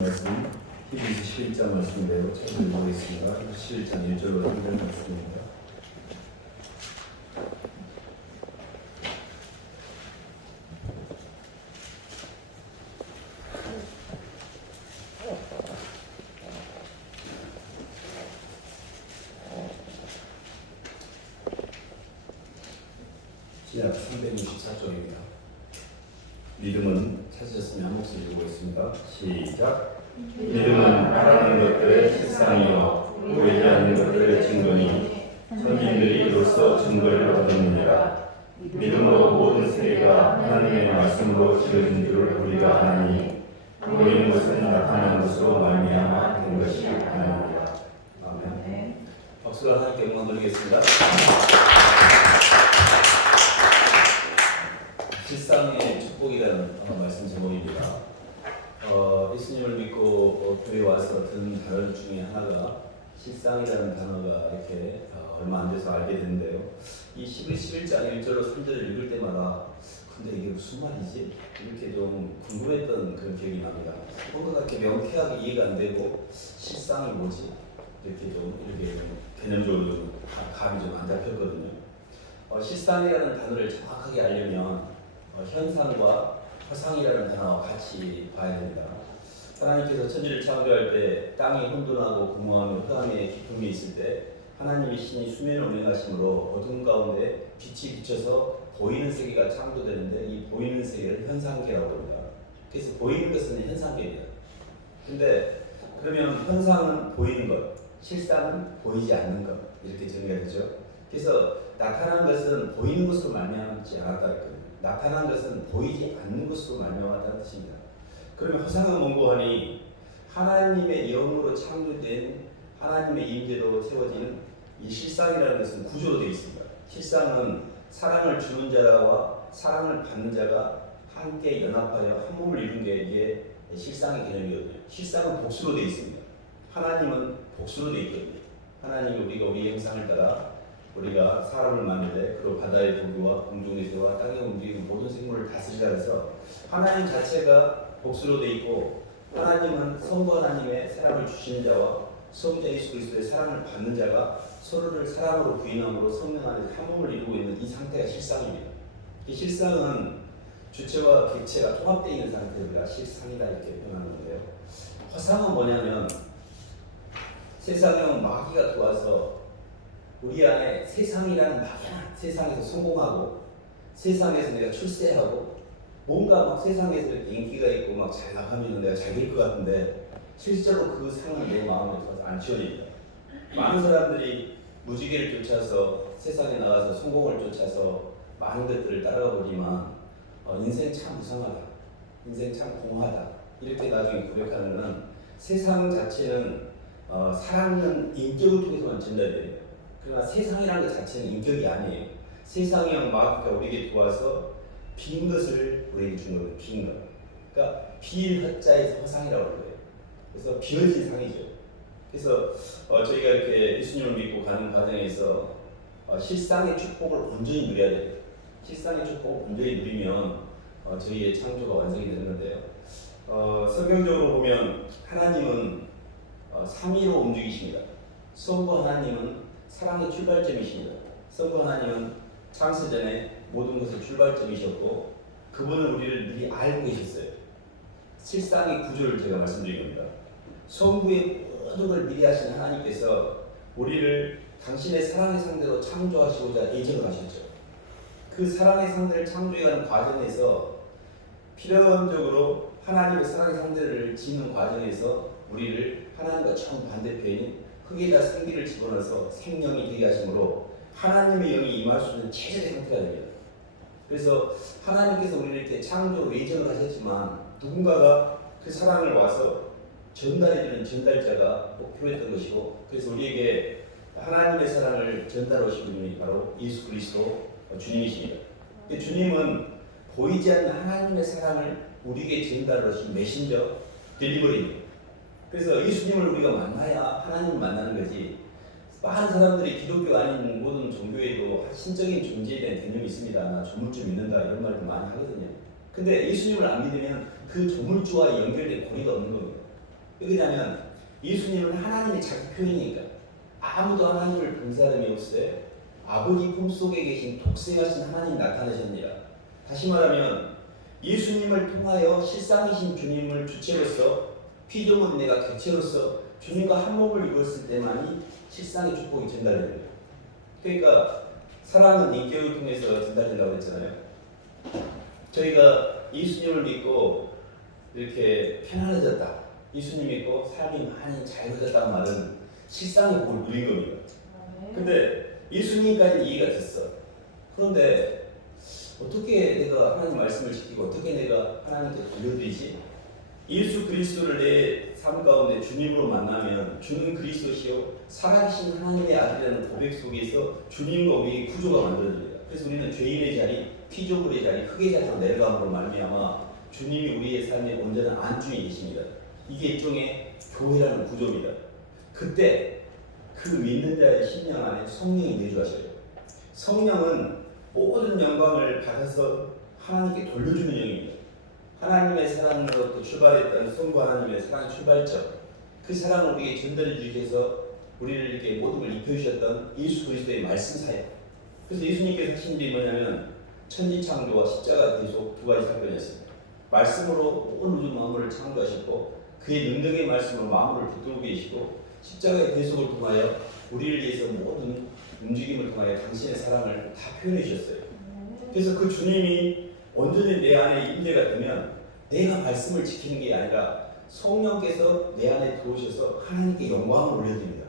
말씀 히브리서 11장 말씀인데요. 처음 읽어보겠습니다. 11장 1절로 3절 말씀입니다. 시작 364쪽입니다. 믿음은 찾으셨으면 한 목소리 읽어보겠습니다. 시작. 믿음은 바라는 것들의 실상이요 보이지 않는 것들의 증거니 선진들이 이로써 증거를 얻었느니라. 믿음으로 모든 세계가 하나님의 말씀으로 지어진 줄을 우리가 아나니 보이는 것은 나타난 것으로 말미암아 된 것이 아니니라. 아멘. 박수로 하나님께 영광 돌리겠습니다. 실상의 축복이라는 말씀 제목입니다. 예수님을 믿고 교회 와서 듣는 단어 중에 하나가 실상이라는 단어가 이렇게 얼마 안 돼서 알게 됐는데요. 이 11장 1절로 3절을 읽을 때마다 근데 이게 무슨 말이지? 이렇게 좀 궁금했던 그런 기억이 납니다. 뭔가 이렇게 명쾌하게 이해가 안 되고 실상이 뭐지? 이렇게 개념적으로 좀 감이 좀 안 잡혔거든요. 실상이라는 단어를 정확하게 알려면 현상과 허상이라는 단어와 같이 봐야 됩니다. 하나님께서 천지를 창조할 때 땅이 혼돈하고 공허하며 흑암의 깊음이 있을 때 하나님이 신이 수면을 운행하심으로 어둠 가운데 빛이 비쳐서 보이는 세계가 창조되는데 이 보이는 세계를 현상계라고 합니다. 그래서 보이는 것은 현상계입니다. 근데 그러면 현상은 보이는 것, 실상은 보이지 않는 것 이렇게 정의가 되죠. 그래서 나타난 것은 보이는 것으로 말미암지 않았다 했거든요. 나타난 것은 보이지 않는 것으로 말미암았다는 뜻입니다. 그러면 허상은 뭔고 하니 하나님의 영으로 창조된 하나님의 임재로 세워진 이 실상이라는 것은 구조로 되어 있습니다. 실상은 사랑을 주는 자와 사랑을 받는 자가 함께 연합하여 한 몸을 이룬 게 이게 실상의 개념이거든요. 실상은 복수로 되어 있습니다. 하나님은 복수로 되어 있거든요. 하나님이 우리 형상을 따라 우리가 사람을 만들 때 그 바다의 고기와 공중의 새와 땅에 움직이는 모든 생물을 다스리라 해서 하나님 자체가 복수로 되어 있고 하나님은 성부 하나님의 사랑을 주시는 자와 성자 예수 그리스도의 사랑을 받는 자가 서로를 사랑으로 부인함으로 성령 안에서 한 몸을 이루고 있는 이 상태가 실상입니다. 이 실상은 주체와 객체가 통합되어 있는 상태가 실상이다 이렇게 표현하는 건데요. 허상은 뭐냐면 세상에 마귀가 들어와서 우리 안에 세상이라는 막연한 세상에서 성공하고 세상에서 내가 출세하고 뭔가 막 세상에서 이렇게 인기가 있고 막 잘 나가면 내가 잘 될 것 같은데 실제로 그 상은 내 마음에 들어서 안 채워집니다. 많은 사람들이 무지개를 쫓아서 세상에 나가서 성공을 쫓아서 많은 것들을 따라가 보지만 인생 참 무상하다, 인생 참 공허하다 이렇게 나중에 고백하는 것은 세상 자체는 사랑은 인격을 통해서만 전달돼요. 그러나 세상이라는 것 자체는 인격이 아니에요. 세상의 마귀가 우리에게 들어와서 빈 것을 우리에게 준 거예요. 빈 것. 그러니까 빈 헛자에서 허상이라고 하는 거예요. 그래서 비어진 상이죠. 그래서 저희가 이렇게 예수님을 믿고 가는 과정에서 실상의 축복을 온전히 누려야 돼요. 실상의 축복을 온전히 누리면 저희의 창조가 완성이 되는 건데요. 성경적으로 보면 하나님은 삼위로 움직이십니다. 성부 하나님은 사랑의 출발점이십니다. 성부 하나님은 창세 전에 모든 것의 출발점이셨고 그분은 우리를 미리 알고 계셨어요. 실상의 구조를 제가 말씀드린 겁니다. 성부의 모든 걸 미리 하신 하나님께서 우리를 당신의 사랑의 상대로 창조하시고자 예정을 하셨죠. 그 사랑의 상대를 창조해가는 과정에서 필연적으로 하나님의 사랑의 상대를 짓는 과정에서 우리를 하나님과 정반대편인 흙에다 생기를 집어넣어서 생명이 되게 하심으로 하나님의 영이 임할 수 있는 최적의 상태가 됩니다. 그래서 하나님께서 우리를 이렇게 창조로 예정을 하셨지만 누군가가 그 사랑을 와서 전달해주는 전달자가 꼭 필요했던 것이고 그래서 우리에게 하나님의 사랑을 전달하신 분이 바로 예수 그리스도 주님이십니다. 주님은 보이지 않는 하나님의 사랑을 우리에게 전달하신 메신저, 딜리버리입니다. 그래서 예수님을 우리가 만나야 하나님을 만나는 거지. 많은 사람들이 기독교 아닌 모든 종교에도 신적인 존재에 대한 개념이 있습니다. 나 조물주 믿는다 이런 말도 많이 하거든요. 근데 예수님을 안 믿으면 그 조물주와 연결된 고리가 없는 겁니다. 왜냐하면 예수님은 하나님의 자기 표현이니까. 아무도 하나님을 본 사람이 없어요. 아버지 품속에 계신 독생하신 하나님 나타나셨느니라. 다시 말하면 예수님을 통하여 실상이신 주님을 주체로서 피조물인 내가 객체로서 주님과 한 몸을 이루었을 때만이 실상의 축복이 전달됩니다. 그러니까 사랑은 인격을 통해서 전달된다고 했잖아요. 저희가 예수님을 믿고 이렇게 편안해졌다, 예수님 믿고 삶이 많이 잘해졌다는 말은 실상의 복을 누린 겁니다. 근데 예수님까지 이해가 됐어. 그런데 어떻게 내가 하나님 말씀을 지키고 어떻게 내가 하나님께 돌려드리지? 예수 그리스도를 내 삶 가운데 주님으로 만나면 주는 그리스도시요 살아계신 하나님의 아들이라는 고백 속에서 주님과 우리의 구조가 만들어집니다. 그래서 우리는 죄인의 자리, 피조물의 자리, 흙의 자리로 내려감으로 말미암아 주님이 우리의 삶에 온전한 안주인이 계십니다. 이게 일종의 교회라는 구조입니다. 그때 그 믿는 자의 심령 안에 성령이 내주하셔요. 성령은 모든 영광을 받아서 하나님께 돌려주는 영입니다. 하나님의 사랑으로부터 출발했던 성부 하나님의 사랑의 출발점, 그 사랑을 우리에게 전달해 주기 위해서 우리를 이렇게 모든 걸 입혀주셨던 예수 그리스도의 말씀 사역. 그래서 예수님께서 하신 일이 뭐냐면 천지창조와 십자가 대속 두 가지 사건이었습니다. 말씀으로 온 우주 만물을 창조하셨고 그의 능력의 말씀으로 만물을 붙들고 계시고 십자가의 대속을 통하여 우리를 위해서 모든 움직임을 통하여 당신의 사랑을 다 표현해 주셨어요. 그래서 그 주님이 온전히 내 안에 임재가 되면 내가 말씀을 지키는 게 아니라 성령께서 내 안에 들어오셔서 하나님께 영광을 올려드립니다.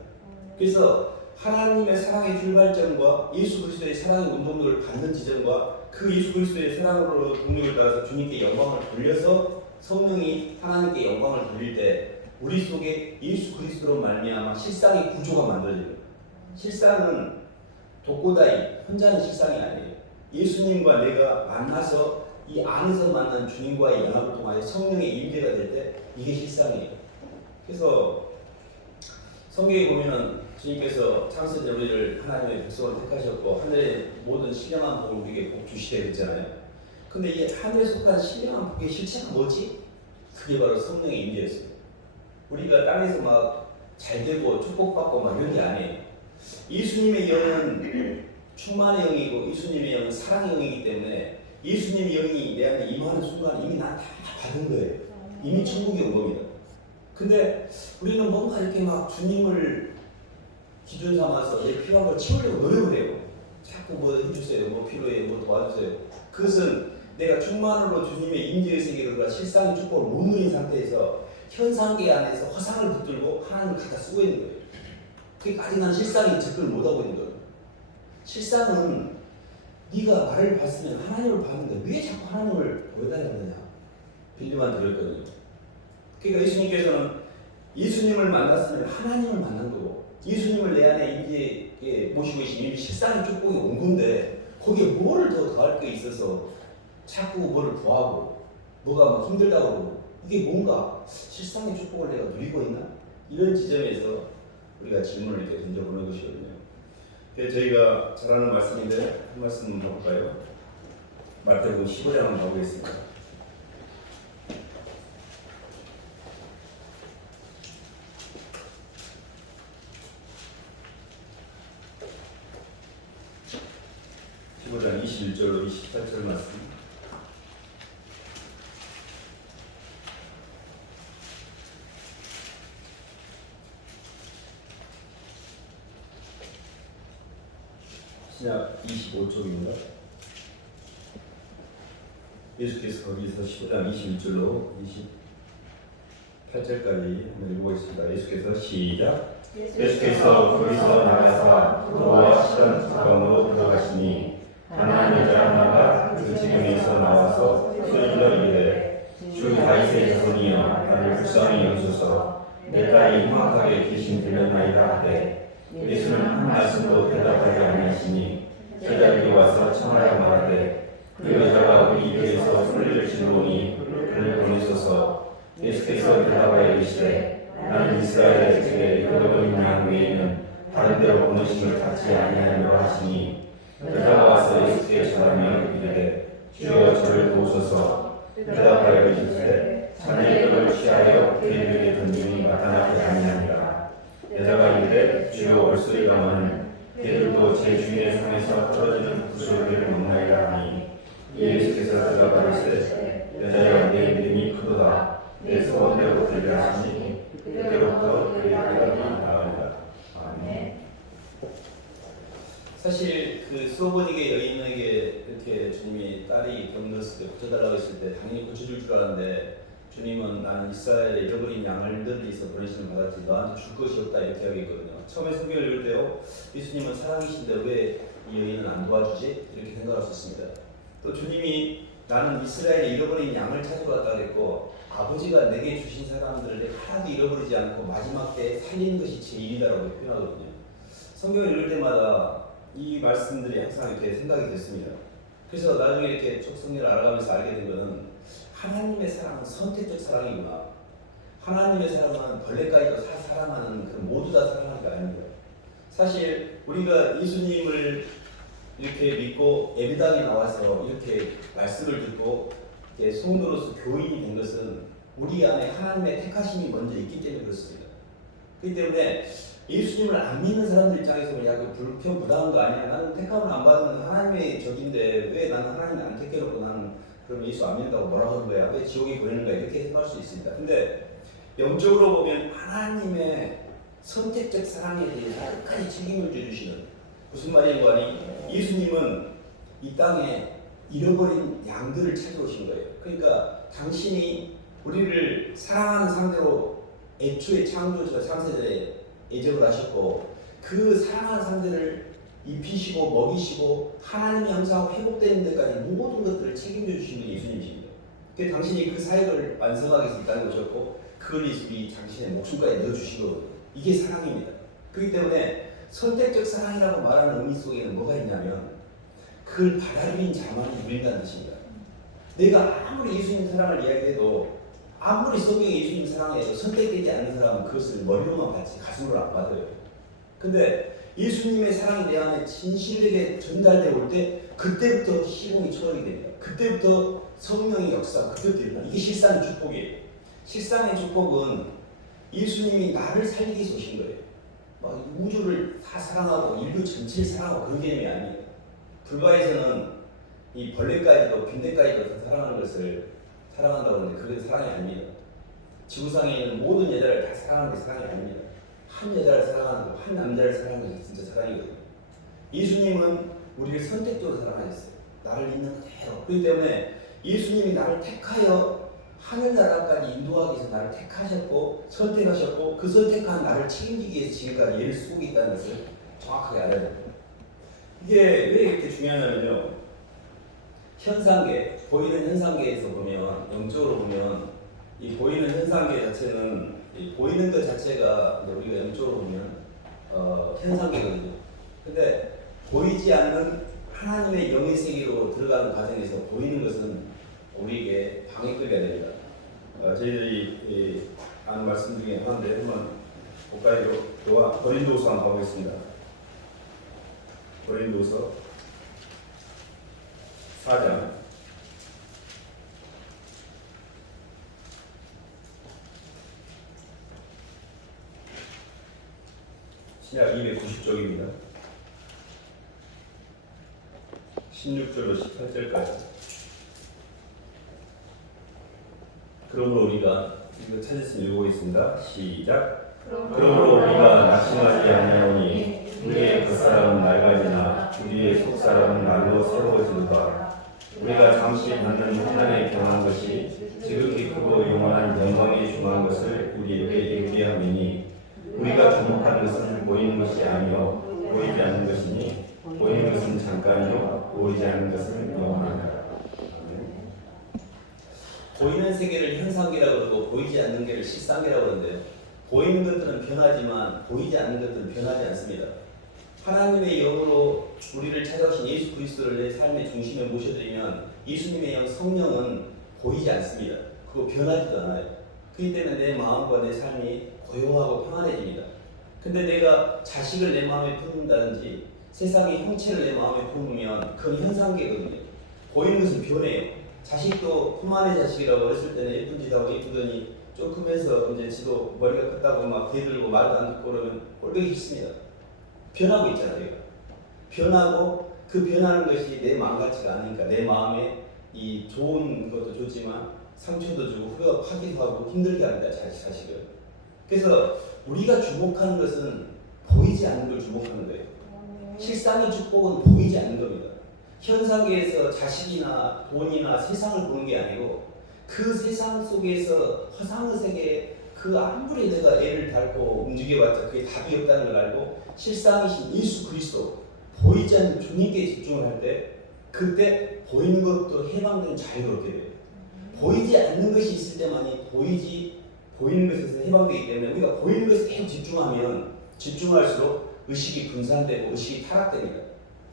그래서 하나님의 사랑의 출발점과 예수 그리스도의 사랑의 운동력을 받는 지점과 그 예수 그리스도의 사랑으로 동력을 따라서 주님께 영광을 돌려서 성령이 하나님께 영광을 돌릴 때 우리 속에 예수 그리스도로 말미암아 실상의 구조가 만들어집니다. 실상은 독고다이 혼자는 실상이 아니에요. 예수님과 내가 만나서 이 안에서 만난 주님과의 연합을 통하여 성령의 임재가 될 때 이게 실상이에요. 그래서 성경에 보면은 주님께서 창세전 우리를 하나님의 백성을 택하셨고 하늘의 모든 신령한 복을 우리에게 복 주시되 그랬잖아요. 근데 이 하늘에 속한 신령한 복의 실체가 뭐지? 그게 바로 성령의 임재였어요. 우리가 땅에서 막 잘되고 축복받고 막 이런 게 아니에요. 예수님의 영은 충만의 영이고 예수님의 영은 사랑의 영이기 때문에 예수님의 영이 내 안에 임하는 순간 이미 난 다 받은 거예요. 이미 천국에 온 겁니다. 근데 우리는 뭔가 이렇게 막 주님을 기준 삼아서 내 필요한 걸 채우려고 노력을 해요. 자꾸 뭐 해주세요, 뭐 필요해, 뭐 도와주세요. 그것은 내가 충만으로 주님의 임재의 세계를 실상의 축복을 못 누린 상태에서 현상계 안에서 허상을 붙들고 하나님을 갖다 쓰고 있는 거예요. 그러니까 아직 난 실상에 접근을 못하고 있는 거예요. 실상은 네가 나를 봤으면 하나님을 봤는데 왜 자꾸 하나님을 보여달라고 하느냐. 빌리만 들었거든요. 그러니까 예수님께서는 예수님을 만났으면 하나님을 만난 거고 예수님을 내 안에 임재에 모시고 계신 이미 실상의 축복이 온 건데 거기에 뭐를 더 더할 게 있어서 자꾸 뭐를 구하고 뭐가 막 힘들다고 그러고 이게 뭔가 실상의 축복을 내가 누리고 있나? 이런 지점에서 우리가 질문을 이렇게 던져보는 것이거든요. 그래서 저희가 잘 아는 말씀인데 한 말씀 볼까요? 마태복음 15장 한번 보겠습니다. (15장) 21절로 28절 말씀. 신약 25쪽입니다. 예수께서 거기서 15장 21절로 28절까지 한번 읽어보겠습니다. 예수께서 시작. 예수께서 거기서 나가사 포도와 시던 가까움으로 들어가시니 가나안 여자 하나가 그 지경에서 나와서 소리질러 이르되 주 다윗의 자손이여 나를 불쌍히 여기소서 내 딸이 흉악하게 귀신 들렸나이다 하되 예수는 한 말씀도 대답하지 아니하시니 제자들이 와서 청하여 말하되 그 여자가 우리 입에서 소리를 지르노니 그를 보내소서. 예수께서 대답하여 이르시되 나는 이스라엘의 집에 여러 번이나 한 외에는 다른 데로 보내심을 받지 아니하리라 하시니 여자가 와서 예수께 절하며 이르되 주여 저를 도우소서. 대답하여 이르시되 자네의 떡을 취하여 그들에게 던지니 제 주인의 손에서 떨어지는 구슬을 먹나이다 하니 예수께서 대답하시되 여자여 내 믿음이 크도다 내 소원대로 되게 하시니 그때부터 그의 대답이 나으리라. 아멘. 사실 그 수어보니게 여인에게 이렇게 주님이 딸이 병들었을 때 고쳐달라고 했을 때 당연히 고쳐줄 줄 알았는데 주님은 나는 이스라엘에 잃어버린 양을 위해서 보내심을 받았지 너한테 줄 것이 없다 이렇게 하겠거든요. 처음에 성경을 읽을 때요 예수님은 사랑이신데 왜 이 여인은 안 도와주지? 이렇게 생각할 수 있습니다. 또 주님이 나는 이스라엘에 잃어버린 양을 찾으러 왔다 그랬고 아버지가 내게 주신 사람들을 하나도 잃어버리지 않고 마지막 때 살리는 것이 제 일이다라고 표현하거든요. 성경을 읽을 때마다 이 말씀들이 항상 이렇게 생각이 됐습니다. 그래서 나중에 이렇게 쭉 성경을 알아가면서 알게 된 것은 하나님의 사랑은 선택적 사랑이구나. 하나님의 사랑은 벌레까지도 사랑하는 그 모두 다 사랑하는 게 아닙니다. 사실 우리가 예수님을 이렇게 믿고 예배당에 나와서 이렇게 말씀을 듣고 이렇게 성도로서 교인이 된 것은 우리 안에 하나님의 택하심이 먼저 있기 때문에 그렇습니다. 그렇기 때문에 예수님을 안 믿는 사람들 입장에서 보면 약간 불편 부당한 거 아니야? 나는 택함을 안 받는 하나님의 적인데 왜 나는 하나님을 안 택해놓고 나는 그럼 예수 안 믿는다고 뭐라고 하는 거야? 왜 지옥에 보내는 거야? 이렇게 생각할 수 있습니다. 근데 영적으로 보면 하나님의 선택적 사랑에 대해서 끝까지 책임을 져주시는 무슨 말인가 하니 예수님은 이 땅에 잃어버린 양들을 찾아오신 거예요. 그러니까 당신이 우리를 사랑하는 상대로 애초에 창조자 창세전에 예정을 하셨고 그 사랑하는 상대를 입히시고 먹이시고 하나님이 항상 회복되는 데까지 모든 것들을 책임져 주시는 분이 예수님이십니다. 그 당신이 그 사역을 완성하기 위해서 이 땅에 오셨고 그걸 예수님이 당신의 목숨까지 넣어주신 거거든요. 이게 사랑입니다. 그렇기 때문에 선택적 사랑이라고 말하는 의미 속에는 뭐가 있냐면 그걸 받아들인 자만이 누린다는 뜻입니다. 내가 아무리 예수님 사랑을 이야기해도 아무리 성경에 예수님 사랑해도 선택되지 않는 사람은 그것을 머리로만 받지 가슴으로 안 받아요. 근데 예수님의 사랑이 내 안에 진실되게 전달되어 올 때 그때부터 시공이 초월이 됩니다. 그때부터 성령의 역사 그때부터 일어나. 이게 실상의 축복이에요. 실상의 축복은 예수님이 나를 살리기 위해서 오신 거예요. 막 우주를 다 사랑하고 인류 전체를 사랑하고 그런 개념이 아니에요. 불가에서는 이 벌레까지도 빈대까지도 다 사랑하는 것을 사랑한다고 하는데 그게 사랑이 아닙니다. 지구상에 있는 모든 여자를 다 사랑하는 게 사랑이 아닙니다. 한 여자를 사랑하는 거, 한 남자를 사랑하는 게 진짜 사랑이거든요. 예수님은 우리를 선택적으로 사랑하셨어요. 나를 있는 그대로. 그렇기 때문에 예수님이 나를 택하여 하늘나라까지 인도하기 위해서 나를 택하셨고 선택하셨고 그 선택한 나를 책임지기 위해서 지금까지 얘를 쓰고 있다는 것을 정확하게 알아야 됩니다. 이게 왜 이렇게 중요하냐면요. 현상계, 보이는 현상계에서 보면 영적으로 보면 이 보이는 현상계 자체는 이 보이는 것 자체가 우리가 영적으로 보면 현상계거든요. 근데 보이지 않는 하나님의 영의 세계로 들어가는 과정에서 보이는 것은 우리에게 방해거리가 됩니다. 저희들이 아는 말씀 중에 하나인데 한번 볼까요? 고린도서 한번 보겠습니다. 고린도서 4장 신약 290쪽입니다. 16절로 18절까지. 그러므로 우리가 이거 찾았으면 읽어보겠습니다. 시작. 그러므로 우리가 낙심하지 아니하오니 우리의 겉사람은 낡아지나 우리의 속사람은 날로 새로워지도다. 우리가 잠시 받는 환난에 경한 것이 지극히 크고 영원한 영광에 중한 것을 우리에게 이루게 함이니 우리가 주목하는 것은 보이는 것이 아니요 보이지 않는 것이니 보이는 것은 잠깐이요 보이지 않는 것은 영원하다. 보이는 세계를 현상계라고 그러고 보이지 않는 게를 실상계라고 그러는데 보이는 것들은 변하지만 보이지 않는 것들은 변하지 않습니다. 하나님의 영으로 우리를 찾아오신 예수 그리스도를 내 삶의 중심에 모셔드리면 예수님의 영 성령은 보이지 않습니다. 그거 변하지도 않아요. 그렇기 때문에 내 마음과 내 삶이 고요하고 평안해집니다. 근데 내가 자식을 내 마음에 품는다든지 세상의 형체를 내 마음에 품으면 그건 현상계거든요. 보이는 것은 변해요. 자식도 품 안의 자식이라고 어렸을 때는 예쁜 짓 하고 예쁘더니 좀 크면서 이제 지도 머리가 컸다고 막 대들고 말도 안 듣고 그러면 꼴보기 싫습니다. 변하고 있잖아요. 변하고 그 변하는 것이 내 마음 같지가 않으니까 내 마음에 이 좋은 것도 좋지만 상처도 주고 후회가 파기도 하고 힘들게 합니다. 자식을. 그래서 우리가 주목하는 것은 보이지 않는 걸 주목하는 거예요. 실상의 축복은 보이지 않는 겁니다. 현상계에서 자식이나 돈이나 세상을 보는 게 아니고 그 세상 속에서 허상의 세계에 그 아무리 내가 애를 닳고 움직여봤자 그게 답이 없다는 걸 알고 실상이신 예수 그리스도 보이지 않는 주님께 집중을 할 때 그때 보이는 것도 해방되는 자유를 얻게 돼요. 보이지 않는 것이 있을 때만이 보이는 것에서 해방되기 때문에 우리가 보이는 것에 계속 집중할수록 의식이 분산되고 의식이 타락됩니다.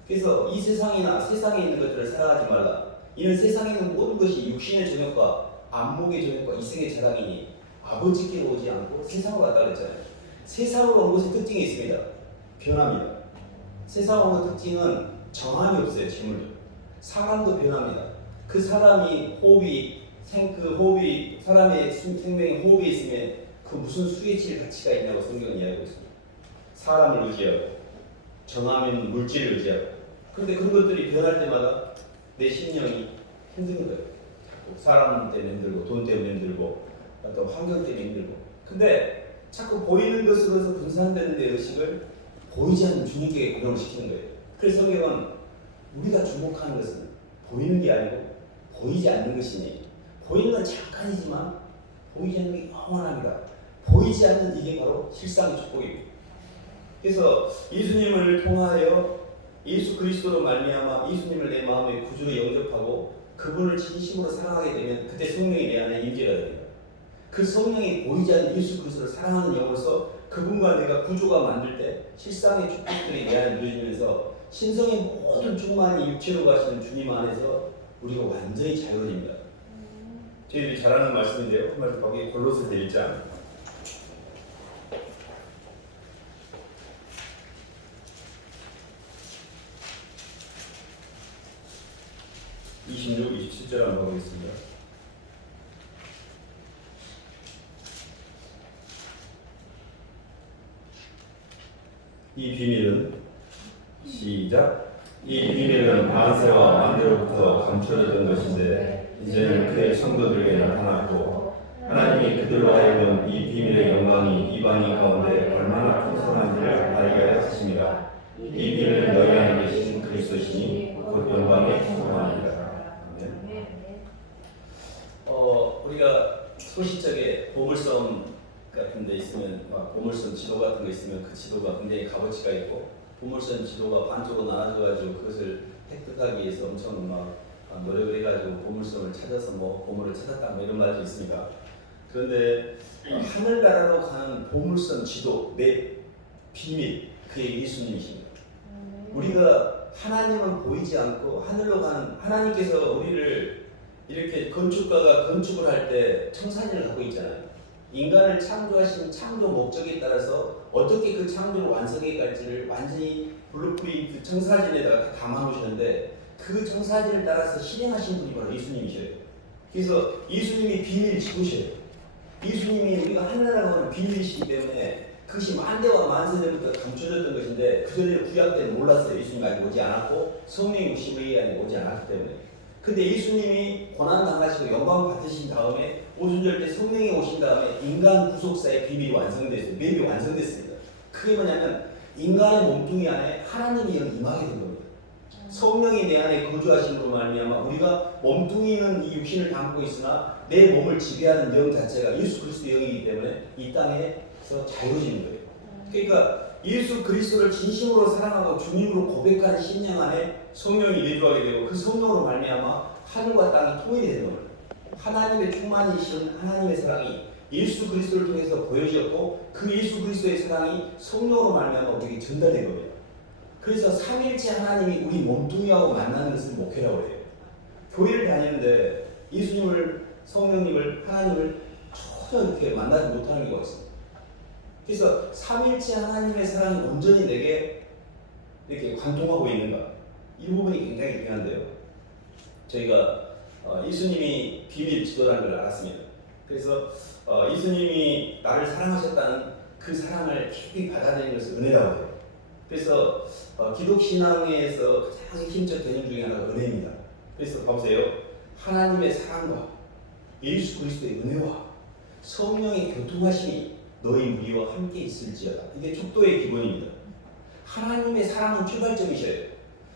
그래서 이 세상이나 세상에 있는 것들을 사랑하지 말라. 이는 세상에 있는 모든 것이 육신의 정욕과 안목의 정욕과 이생의 자랑이니 아버지께로 오지 않고 세상으로 왔다 그랬잖아요. 세상으로 온 것의 특징이 있습니다. 변합니다. 세상으로 온 특징은 정함이 없어요. 재물도. 사람도 변합니다. 그 사람이 사람의 생명에 호흡이 있으면 그 무슨 수에 칠 가치가 있냐고 성경은 이야기하고 있습니다. 사람을 의지하고 정함인 물질을 의지하고 그런데 그런 것들이 변할 때마다 내 심령이 힘든 거예요. 사람 때문에 힘들고 돈 때문에 힘들고 어떤 환경 때문에 힘들고 근데 자꾸 보이는 것으로서 분산되는 내 의식을 보이지 않는 주님께 고정을 시키는 거예요. 그래서 성경은 우리가 주목하는 것은 보이는 게 아니고 보이지 않는 것이니 보이는 건 잠깐이지만 보이지 않는 게 영원합니다. 보이지 않는 이게 바로 실상의 축복입니다. 그래서 예수님을 통하여 예수 그리스도로 말미암아 예수님을 내 마음의 구주로 영접하고 그분을 진심으로 사랑하게 되면 그때 성령이 내 안에 임재가 됩니다. 그 성령이 보이지 않는 예수 그리스도를 사랑하는 영으로서 그분과 내가 구조가 만들 때 실상의 축복들이 내 안에 누려지면서 신성의 모든 충만이 육체로 가시는 주님 안에서 우리가 완전히 자유로워집니다. 저희들이 잘 아는 말씀인데요. 그 말씀 거기 골로새서 1장 26, 27절 한번 보겠습니다. 이 비밀은 시작. 이 비밀은 만세와 만대로부터 감춰졌던 것인데 이제는 그의 성도들에게 나타났고 하나님이 그들로 하여금 이 비밀의 영광이 이방인 가운데 얼마나 풍성한지를 알게 하십니다. 이 비밀은 너희 안에 계신 그리스도시니 곧 영광의 풍성함이다. 우리가 소시적에 보물섬 같은 데 있으면 막 보물섬 지도 같은 거 있으면 그 지도가 굉장히 값어치가 있고 보물섬 지도가 반쪽으로 나눠져가지고 그것을 획득하기 위해서 엄청 막 노력을 해가지고 보물섬을 찾아서 뭐 보물을 찾았다 뭐 이런 말도 있습니다. 그런데 하늘나라로 가는 보물섬 지도 맵 비밀 그게 예수님이십니다. 우리가 하나님은 보이지 않고 하늘로 가는 하나님께서 우리를 이렇게 건축가가 건축을 할 때 청사진을 갖고 있잖아요. 인간을 창조하신 창조 목적에 따라서 어떻게 그 창조를 완성해 갈지를 완전히 블루프린트 청사진에다가 담아 놓으셨는데 그 청사진을 따라서 실행하신 분이 바로 예수님이셔요. 그래서 예수님이 비밀을 지우셔요. 예수님이 우리가 하늘나라 가는 비밀이시기 때문에 그것이 만대와 만세전부터 감춰졌던 것인데 그전에 구약 때는 몰랐어요. 예수님이 아직 오지 않았고 성령이 오심에 아직 오지 않았기 때문에. 근데 예수님이 고난 당하시고 영광 받으신 다음에 오순절 때 성령이 오신 다음에 인간 구속사의 비밀이 완성됐어요. 맵이 완성됐습니다. 그게 뭐냐면 인간의 몸뚱이 안에 하나님이 임하게 된 겁니다. 성령이 내 안에 거주하심으로 말미암아 우리가 몸뚱이는 이 육신을 담고 있으나 내 몸을 지배하는 영 자체가 예수 그리스도 영이기 때문에 이 땅에서 자유로워지는 거예요. 그러니까 예수 그리스도를 진심으로 사랑하고 주님으로 고백하는 심령 안에 성령이 내주하게 되고 그 성령으로 말미암아 하늘과 땅이 통일이 되는 겁니다. 하나님의 충만이신 하나님의 사랑이 예수 그리스도를 통해서 보여졌고 그 예수 그리스도의 사랑이 성령으로 말미암아 우리에게 전달된 겁니다. 그래서 삼일째 하나님이 우리 몸뚱이하고 만나는 것을 목회라고 해요. 교회를 다니는데 예수님을 성령님을 하나님을 전혀 이렇게 만나지 못하는 경우가 있습니다. 그래서 삼일째 하나님의 사랑이 온전히 내게 이렇게 관통하고 있는가 이 부분이 굉장히 중요한데요. 저희가 예수님이 비밀 지도라는 걸 알았습니다. 그래서 예수님이 나를 사랑하셨다는 그 사랑을 깊이 받아들이는 것을 은혜라고 해요. 그래서 기독 신앙에서 가장 힘적 개념 중에 하나가 은혜입니다. 그래서 보세요. 하나님의 사랑과 예수 그리스도의 은혜와 성령의 교통하심이 너희 무리와 함께 있을지어다. 이게 축도의 기본입니다. 하나님의 사랑은 출발점이셔요.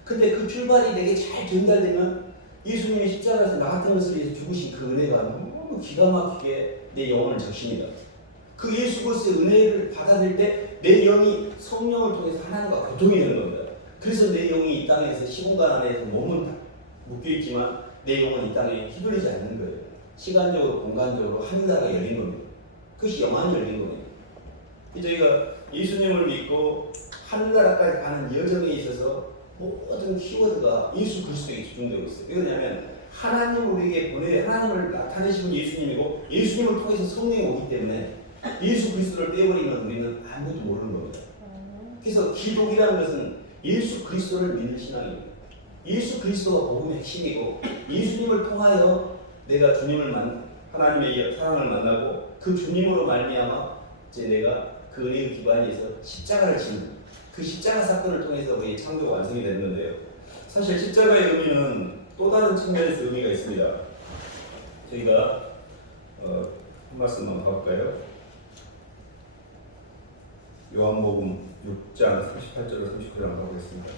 근데 그 출발이 내게 잘 전달되면 예수님이 십자가에서 나 같은 것을 위해서 죽으신 그 은혜가 너무 기가 막히게 내 영혼을 적십니다. 그 예수 그리스도의 은혜를 받아들일 때 내 영이 성령을 통해서 하나님과 교통이 되는 겁니다. 그래서 내 영이 이 땅에서 시공간 안에서 몸은 묶여있지만 내 영은 이 땅에 휘둘리지 않는 거예요. 시간적으로 공간적으로 하늘나라가 열린 겁니다. 그것이 영안이 열린 겁니다. 저희가 예수님을 믿고 하늘나라까지 가는 여정에 있어서 모든 키워드가 예수 그리스도에 집중되고 있어요. 왜 그러냐면 하나님을 우리에게 보내 하나님을 나타내시는 예수님이고 예수님을 통해서 성령이 오기 때문에 예수 그리스도를 빼버리면 우리는 아무것도 모르는 겁니다. 그래서 기독이라는 것은 예수 그리스도를 믿는 신앙입니다. 예수 그리스도가 복음의 핵심이고 예수님을 통하여 내가 주님을 하나님의 사랑을 만나고 그 주님으로 말미암아 이제 내가 그 은혜의 기반에서 십자가를 지는 그 십자가 사건을 통해서 우리 창조가 완성이 됐는데요. 사실 십자가의 의미는 또 다른 측면에서 의미가 있습니다. 저희가 한 말씀만 봐볼까요? 요한복음 6장 38절로 39절 가보겠습니다.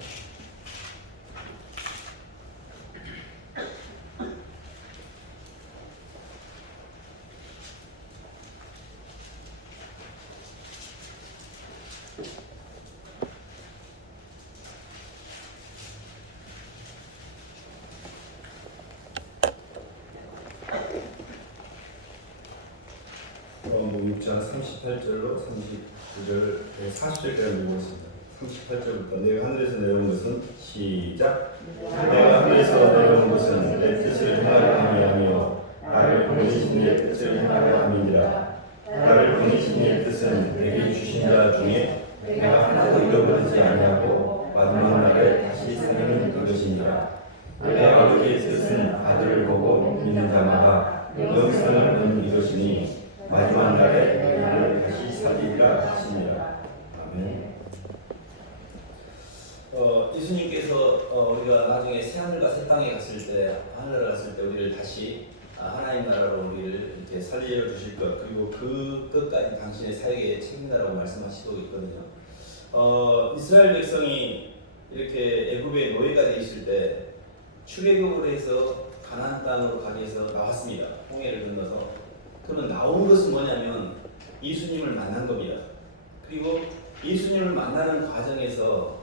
요한복음 6장 38절로 39절, 40절까지 읽었습니다. 38절부터 내가 하늘에서 내려온 것은 시작. 내가 하늘에서 내려온 것은 내 뜻을 행하려 함이며 나를 보내신 이의 뜻을 행하려 함이니라. 나를 보내신 이의 뜻은 내게 주신 자 중에 내가 하나도 잃어버리지 아니하고 마지막 날에 다시 살리는 그것이니라. 내 아버지의 뜻은 아들을 보고 믿는 자마다 영생을 얻는 이것이니 마지막 날에 너희를 다시 살리리라 하시니라. 아멘. 예수님께서 우리가 나중에 새하늘과 새 땅에 갔을 때, 하늘나라 갔을 때 우리를 다시 하나님 나라로 우리를 이렇게 살려 주실 것, 그리고 그 끝까지 당신의 사역에 책임다라고 말씀하시고 있거든요. 이스라엘 백성이 이렇게 애굽의 노예가 되어 있을 때 출애굽을 해서 가나안 땅으로 가기 위해서 나왔습니다. 홍해를 건너서. 그러면 나온 것은 뭐냐면 예수님을 만난 겁니다. 그리고 예수님을 만나는 과정에서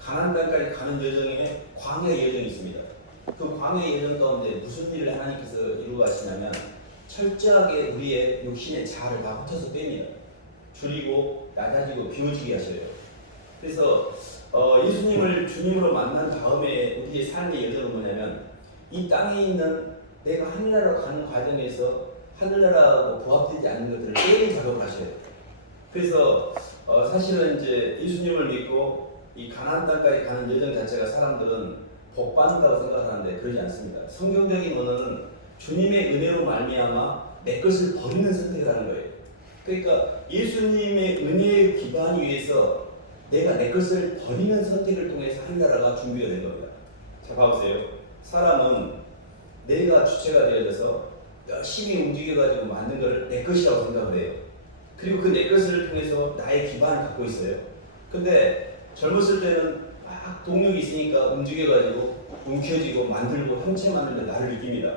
가나안 땅까지 가는 여정에 광야의 여정이 있습니다. 그 광야의 여정 가운데 무슨 일을 하나님께서 이루어 가시냐면 철저하게 우리의 욕심의 자아를 다 훑어서 뺍니다. 줄이고 낮아지고 비워지게 하셔요. 그래서 예수님을 주님으로 만난 다음에 우리의 삶의 여정은 뭐냐면 이 땅에 있는 내가 하늘나라로 가는 과정에서 하늘나라하고 부합되지 않는 것들을 빼는 작업을 하셔요. 그래서 사실은 이제 예수님을 믿고 이 가나안 땅까지 가는 여정 자체가 사람들은 복 받는다고 생각하는데 그러지 않습니다. 성경적인 언어는 주님의 은혜로 말미암아 내 것을 버리는 선택을 하는 거예요. 그러니까 예수님의 은혜의 기반 위에서 내가 내 것을 버리는 선택을 통해서 하늘나라가 준비가 된 겁니다. 자, 봐보세요. 사람은 내가 주체가 되어져서 열심히 움직여가지고 만든 걸 내 것이라고 생각을 해요. 그리고 그 내 것을 통해서 나의 기반을 갖고 있어요. 근데 젊었을 때는 막 동력이 있으니까 움직여가지고 움켜쥐고 만들고 형체 만들면 나를 느낍니다.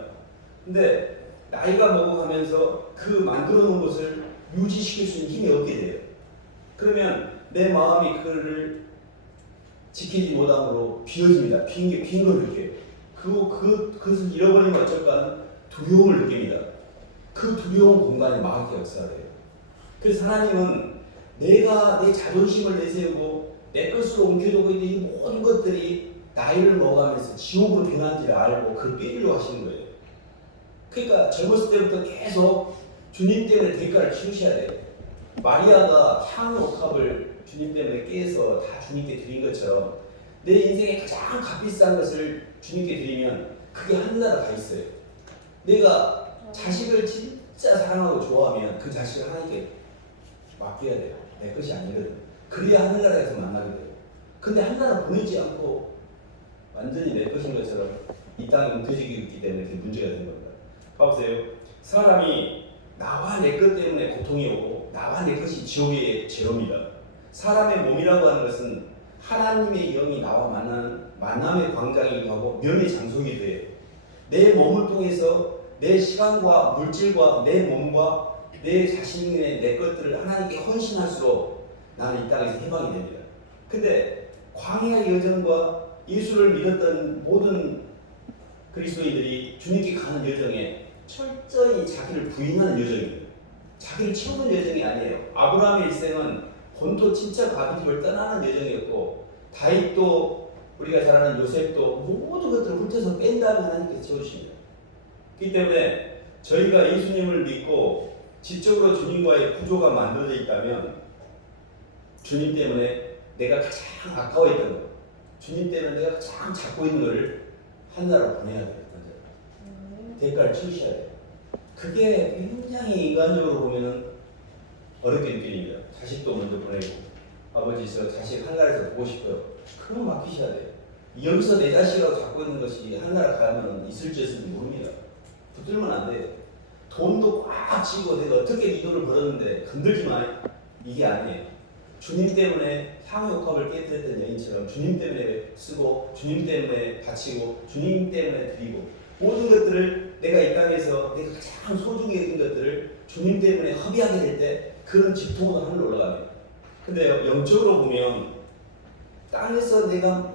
근데 나이가 먹어가면서 그 만들어 놓은 것을 유지시킬 수 있는 힘이 없게 돼요. 그러면 내 마음이 그거를 지키지 못함으로 비어집니다. 빈 걸 느껴요. 그것을 잃어버리면 어쩔까는 두려움을 느낍니다. 그 두려운 공간에 마귀가 역사해요. 그래서 하나님은 내가 내 자존심을 내세우고 내 것으로 옮겨두고 있는 이 모든 것들이 나이를 먹어가면서 지옥으로 변한지를 알고 그걸 빼려고 하시는 거예요. 그러니까 젊었을 때부터 계속 주님 때문에 대가를 치르셔야 돼요. 마리아가 향 옥합을 주님 때문에 깨서 다 주님께 드린 것처럼 내 인생의 가장 값비싼 것을 주님께 드리면 그게 하늘나라 가 있어요. 내가 자식을 진짜 사랑하고 좋아하면 그 자식을 하나님께 맡겨야 돼요. 내 것이 아니거든. 그래야 하늘나라에서 만나게 돼요. 근데 하나는 보내지 않고 완전히 내 것인 것처럼 이 땅에 웅태지고 있기 때문에 그게 문제가 되는 겁니다. 봐보세요. 사람이 나와 내 것 때문에 고통이 오고 나와 내 것이 지옥의 죄로입니다. 사람의 몸이라고 하는 것은 하나님의 영이 나와 만나는 만남의 광장이기도 하고 면의 장소이기도 해요. 내 몸을 통해서 내 시간과 물질과 내 몸과 내 자신의 내 것들을 하나님께 헌신할수록 나는 이 땅에서 해방이 됩니다. 근데 광야의 여정과 예수를 믿었던 모든 그리스도인들이 주님께 가는 여정에 철저히 자기를 부인하는 여정입니다. 자기를 채우는 여정이 아니에요. 아브라함의 일생은 본토 친척 아비집을 떠나는 여정이었고, 다윗도 우리가 잘 아는 요셉도 모든 것들을 훑어서 뺀 다음에 하나님께서 채우십니다. 그렇기 때문에 저희가 예수님을 믿고 지적으로 주님과의 구조가 만들어져 있다면 주님 때문에 내가 가장 아까워했던 것, 주님 때문에 내가 가장 잡고 있는 것을 하나로 보내야 돼요. 대가를 치우셔야 돼요. 그게 굉장히 인간적으로 보면은 어렵게 느껴집니다. 자식도 먼저 보내고, 아버지 저 자식 한나라에서 보고 싶어요. 그건 맡기셔야 돼요. 여기서 내 자식이라고 잡고 있는 것이 한나라 가면 있을지 없을지 모릅니다. 붙들면 안 돼요. 돈도 꽉 쥐고 내가 어떻게 이 돈을 벌었는데 건들지 마. 이게 아니에요. 주님 때문에 향유옥합을 깨뜨렸던 여인처럼 주님 때문에 쓰고 주님 때문에 바치고 주님 때문에 드리고 모든 것들을 내가 이 땅에서 내가 가장 소중히 여긴 것들을 주님 때문에 허비하게 될 때 그런 직통으로 하늘로 올라갑니다. 근데 영적으로 보면 땅에서 내가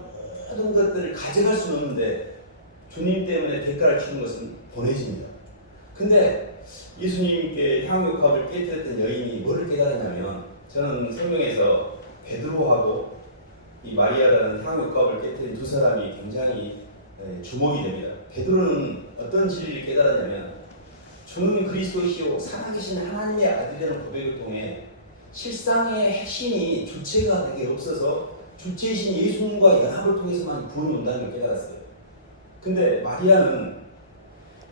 모든 것들을 가져갈 수는 없는데 주님 때문에 대가를 치는 것은 보내집니다. 근데 예수님께 향유옥합을 깨뜨렸던 여인이 뭐를 깨달았냐면, 저는 성경에서 베드로하고 이 마리아라는 향유옥합을 깨뜨린 두 사람이 굉장히 주목이 됩니다. 베드로는 어떤 진리를 깨달았냐면, 주는 그리스도시요 살아계신 하나님의 아들이라는 고백을 통해 실상의 핵심이 주체가 되게 없어서 주체이신 예수님과 연합을 통해서만 구원이 온다는 걸 깨달았어요. 근데 마리아는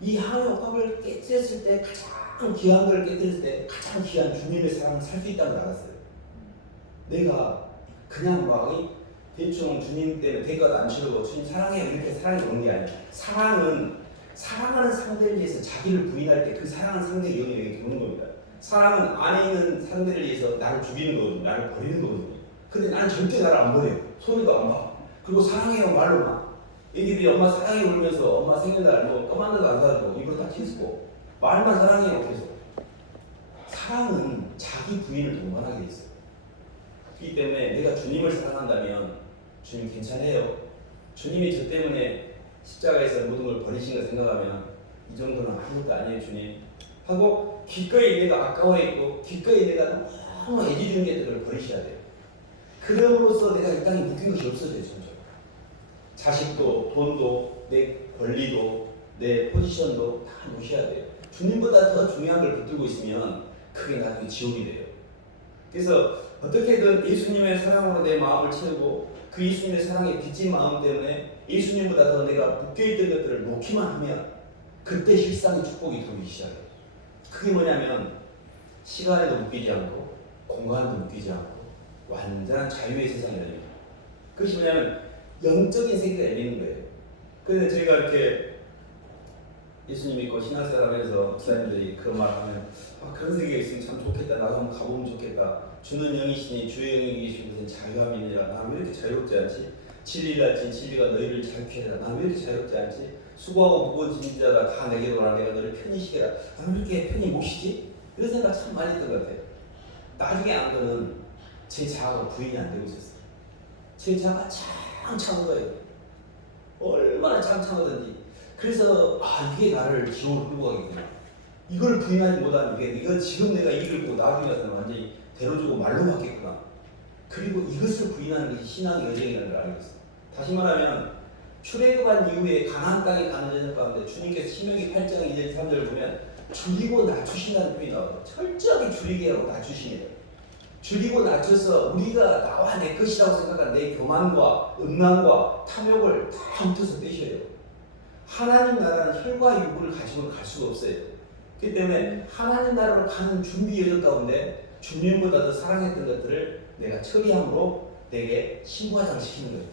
이 향유옥합을 깨뜨렸을 때 가장 귀한 걸 깨뜨렸을 때 가장 귀한 주님의 사랑을 살 수 있다는 걸 알았어요. 내가 그냥 막 대충 주님 때문에 대가도 안 치르고 주님 사랑해요 이렇게 사랑이 오는 게 아니야. 사랑은 사랑하는 상대를 위해서 자기를 부인할 때 그 사랑하는 상대의 영이 내게 들어오는 겁니다. 사랑은 안에 있는 상대를 위해서 나를 죽이는 거거든요. 나를 버리는 거거든요. 근데 나는 절대 나를 안 버려요. 손에도 안 봐. 그리고 사랑해요 말로만. 애기들이 엄마 사랑해 울면서 엄마 생일날 뭐 떠만들도 안 사주고 입으로 다 씻고 말만 사랑해요 계속. 사랑은 자기 부인을 동반하게 돼 있어요. 그렇기 때문에 내가 주님을 사랑한다면 주님 괜찮아요. 주님이 저 때문에 십자가에서 모든 걸 버리신 걸 생각하면 이 정도는 아무것도 아니에요 주님 하고 기꺼이 내가 아까워했고 기꺼이 내가 너무 애지중지 했던 걸 버리셔야 돼요. 그럼으로써 내가 이 땅에 묶인 것이 없어져요. 점점 자식도 돈도 내 권리도 내 포지션도 다 놓으셔야 돼요. 주님보다 더 중요한 걸 붙들고 있으면 그게 나중에 지옥이 돼요. 그래서 어떻게든 예수님의 사랑으로 내 마음을 채우고 그 예수님의 사랑에 빚진 마음 때문에 예수님보다 더 내가 묶여있던 것들을 놓기만 하면 그때 실상의 축복이 들어오기 시작해요. 그게 뭐냐면 시간에도 묶이지 않고 공간도 묶이지 않고 완전한 자유의 세상이 열립니다. 그것이 뭐냐면 영적인 세계가 열리는 거예요. 그래서 저희가 이렇게 예수님 믿고 신앙생활하면서 목사님들이 그런 말 하면 그런 세계가 있으면 참 좋겠다. 나도 한번 가보면 좋겠다. 주는 영이시니 주의 영이 계신 곳엔 자유함이니라. 나 왜 이렇게 자유롭지 않지? 진리를 알진 진리가 너희를 자유케 하라. 나 왜 이렇게 자유롭지 않지? 수고하고 무거운 짐진 자가 다 내게로 오라. 내가 너를 편히 쉬게라. 나 왜 이렇게 편히 못 쉬지? 이런 생각 참 많이 했던 것 같아요. 나중에 안 거는 제 자아가 부인이 안 되고 있었어요. 제 자아가 짱찬 거예요. 얼마나 짱찬하든지. 그래서 이게 나를 지옥으로 끌고 가겠구나. 이걸 부인하지 못하면 이거 지금 내가 이걸 보고 나중에 가서는 완전히 대로주고 말로 받겠구나. 그리고 이것을 부인하는 것이 신앙의 여정이라는 걸 알고 있어요. 다시 말하면 출애굽한 이후에 가나안 땅에 가는 여정 가운데 주님께서 신명기 8장 2절 3절을 보면 줄이고 낮추신다는 표현이 나와요. 철저하게 줄이게 하고 낮추시네요. 줄이고 낮춰서 우리가 나와 내 것이라고 생각하는 내 교만과 음란과 탐욕을 다 훑어서 빼셔요. 하나님 나라는 혈과 육을 가지고 갈 수가 없어요. 그렇기 때문에 하나님 나라로 가는 준비 여정 가운데 주님보다 더 사랑했던 것들을 내가 처리함으로 내게 신부화장 시키는 거예요.